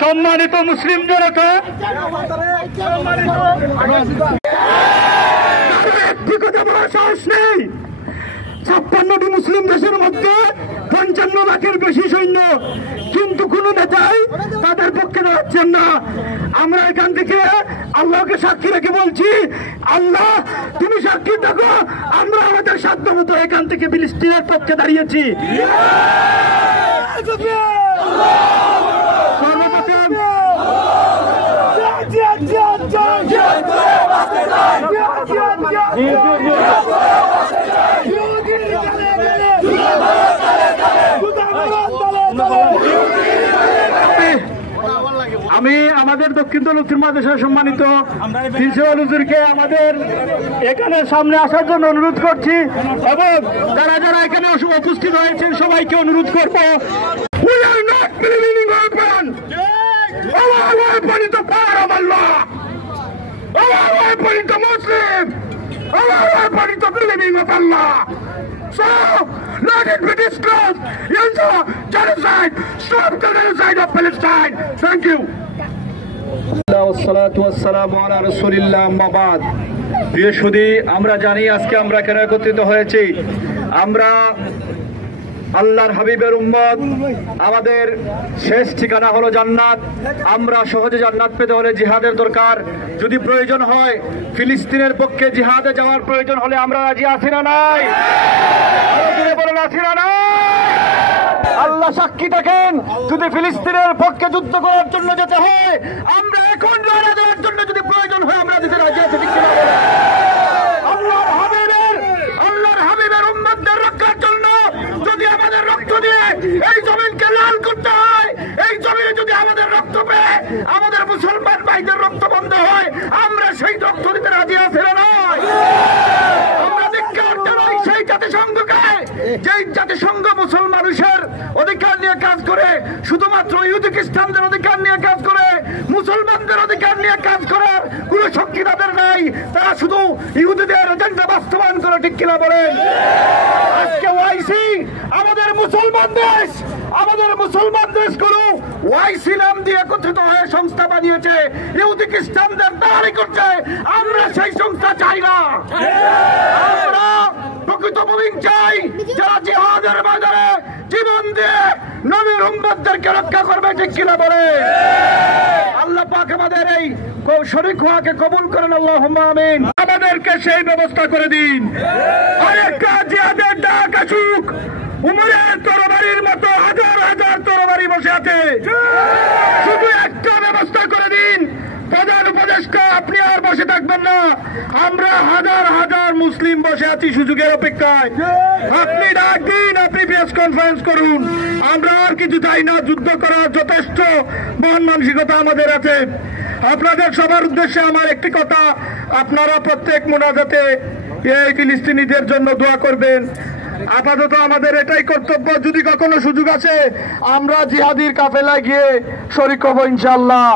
সম্মানিত মুসলিম জনতা, ব্যক্তিগত বলার সাহস নেই। 56টি মুসলিম দেশের মধ্যে 55 লাখের বেশি সৈন্য, কিন্তু কোন নেতাই তাদের পক্ষে দাঁড়াচ্ছেন না। আমরা এখান থেকে আল্লাহকে সাক্ষী রেখে বলছি, আল্লাহ তুমি সাক্ষী থাকো, আমরা আমাদের সাধ্য মতো এখান থেকে ফিলিস্তিনের পক্ষে দাঁড়িয়েছি। আমি আমাদের দক্ষিণ উত্তর মাদ্রাসার সম্মানিত প্রিন্সিপাল হুজুরকে আমাদের এখানে সামনে আসার জন্য অনুরোধ করছি, এবং যারা যারা এখানে উপস্থিত হয়েছেন সবাইকে অনুরোধ করবো, So, let it be disclosed. Yes, genocide. Stop the genocide of Palestine. Thank you. প্রিয় সুধী, আমরা জানি আজকে আমরা কেন একত্রিত হয়েছি। আমরা আল্লাহর হাবিবের উম্মত, আমাদের শেষ ঠিকানা হলো জান্নাত। আমরা সহজে জান্নাত পেতে হলে জিহাদের দরকার। যদি প্রয়োজন হয় ফিলিস্তিনের পক্ষে জিহাদে যাওয়ার প্রয়োজন হলে আমরা রাজি আছি না নাই? বলেন আছি না নাই? আল্লাহ সাক্ষী থাকেন, যদি ফিলিস্তিনের পক্ষে যুদ্ধ করার জন্য যেতে হয়, আমরা এখন লড়াই দেওয়ার জন্য যদি প্রয়োজন হয় আমরা দিতে রাজি আছি। আল্লাহর হাবিবের উম্মতদের রক্ষার জন্য যদি আমাদের রক্ত দিয়ে এই জমিনকে লাল করতে হয়, এই জমিনে যদি আমাদের রক্ত পেয়ে আমাদের মুসলমান ভাইদের রক্ত বন্ধ হয়, আমরা সেই রক্ত দিতে রাজি আছি না নয়? আমরা ধিক্কার জানাই সেই জাতিসংঘকে, যেই জাতিসংঘ মুসলমান মানুষের অধিকার নিয়ে কাজ করে, শুধুমাত্র ইহুদি খ্রিস্টানদের অধিকার নিয়ে কাজ করে, মুসলমানদের অধিকার নিয়ে কাজ করার কোন শক্তি তাদের নাই। তারা শুধু ইহুদিদের এজেন্ডা বাস্তবায়ন করে, ঠিক কিনা বলেন? আজকে ওআইসি আমাদের মুসলমান দেশ, আমাদের মুসলমান দেশগুলো ওআইসি নাম দিয়ে একত্রিত হয়ে সংস্থা বানিয়েছে, ইহুদি খ্রিস্টানদের দাঁড়ি করছে। আমরা সেই সংস্থা চাই না। আমরা প্রকৃত মুমিন চাই, যারা জিহাদের ময়দানে জীবন দিয়ে নবীর উম্মতদেরকে রক্ষা করবে, ঠিক কিনা বলে? আল্লাহ পাক আমাদের এই শরীক হওয়াকে কবুল করেন, আল্লাহুম্মা আমিন। আমাদেরকে সেই ব্যবস্থা করে দিন। আরেকটা জিহাদের ডাক আসুক, উমরের তরবারির মতো হাজার হাজার তরবারি বসে আছে, শুধু একটা ব্যবস্থা করে দিন। প্রধান উপদেষ্টা আপনি আর বসে থাকবেন না, আমরা হাজার হাজার মুসলিম বসে আছি সুযোগের অপেক্ষায়। আপনি ডাক দিন, আপনি প্রেস কনফারেন্স করুন। আমরা আর কিছু চাই না, যুদ্ধ করার যথেষ্ট মন মানসিকতা আমাদের আছে। আপনাদের সবার উদ্দেশ্যে আমার একটি কথা, আপনারা প্রত্যেক মোনাজাতে এই ফিলিস্তিনিদের জন্য দোয়া করবেন। আপাতত আমাদের এটাই কর্তব্য, যদি কখনো সুযোগ আছে আমরা জিহাদির কাফেলায় গিয়ে শরীক হব ইনশাআল্লাহ।